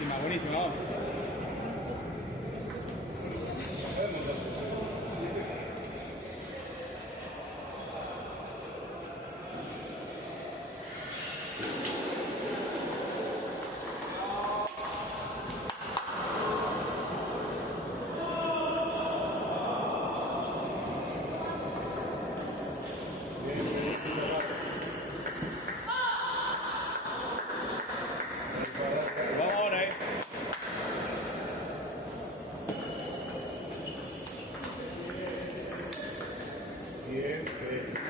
Buenísima, buenísima, vamos. Vamos ahora, Bien, bien.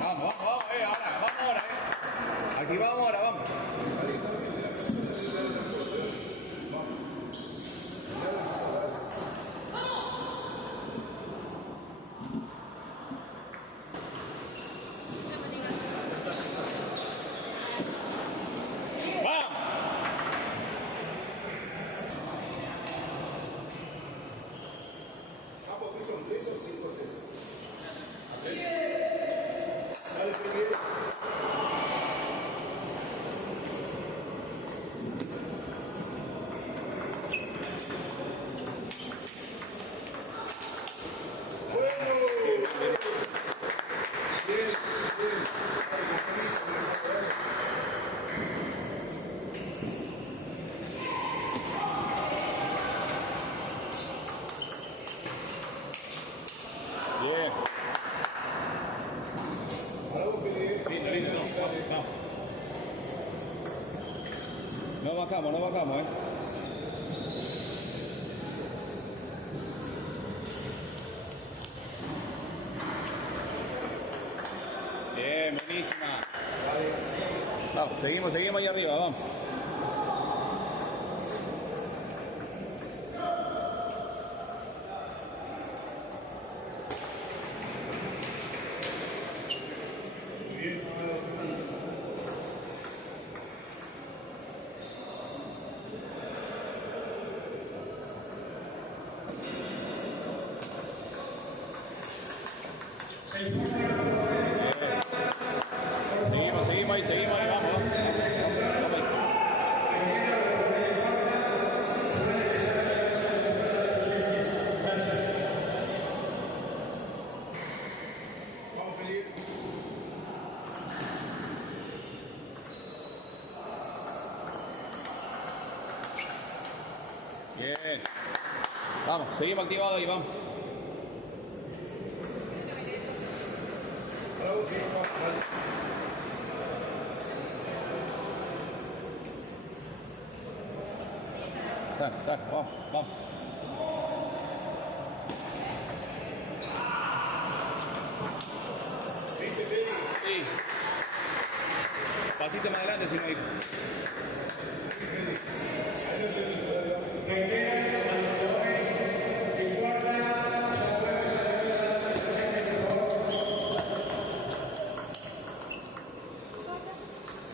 Vamos, vamos, ahora, Aquí vamos ahora, vamos. ¡Vamos! ¿Qué son 3 o 5 sets? Dale primero. Bien. Bravo, Felipe. Lindo, lindo, vamos. No bajamos, no bajamos, Bien, buenísima. Vamos, seguimos ahí arriba, vamos. Seguimos ahí, vamos. Vamos, Felipe. Bien. Vamos, seguimos activados ahí, vamos. Bravo, Felipe. Dale. Dale, vamos, vamos. ¿Viste, Felipe? Sí. Pasito más adelante si no hay.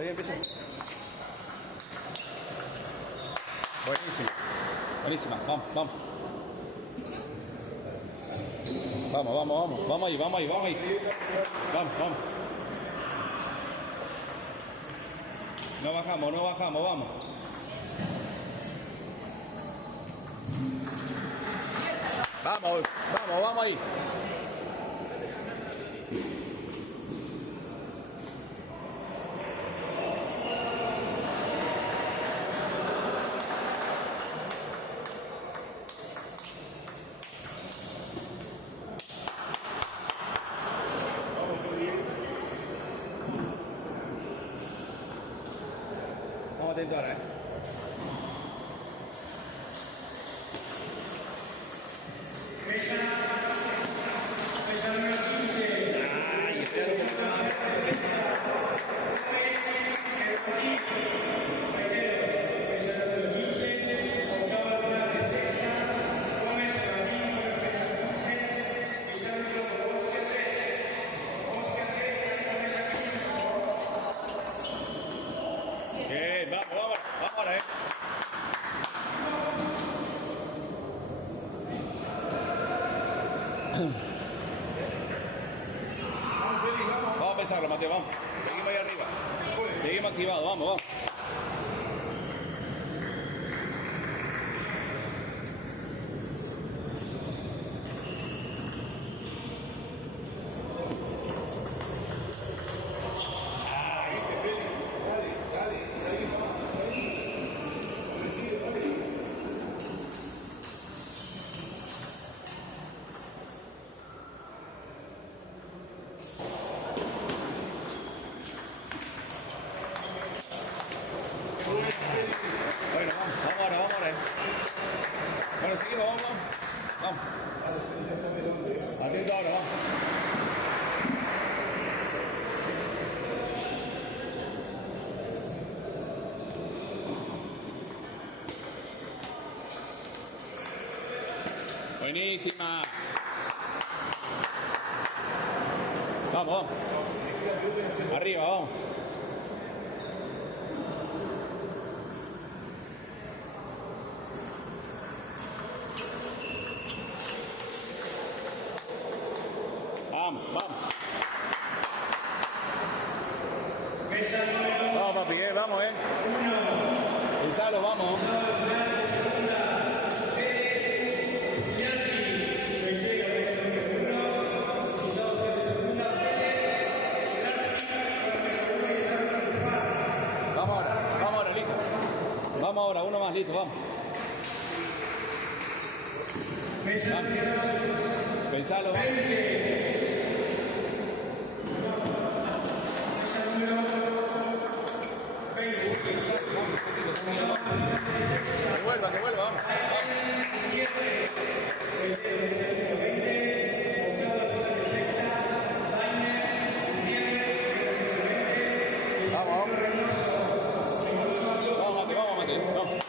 Ahí empieza. Buenísimo. Buenísima. Vamos, vamos. Vamos ahí. Vamos. No bajamos, vamos. Vamos ahí. Vamos atento ahora, Mesa número 15. Ay, espéralo que Bien, vamos ahora, Vamos a pensarlo, Mateo, vamos. Seguimos ahí arriba. Seguimos activados, vamos. Bueno, vamos ahora. Bueno, seguimos, vamos. Atento ahora, vamos. Buenísima. Vamos. Arriba, vamos. Vamos. Vamos, papi, vamos, Pensalo, vamos. Vamos ahora, listo. Vamos ahora, uno más, listo, vamos. Pensalo, vamos. Que vuelva, vamos. Vamos, Mate, vamos.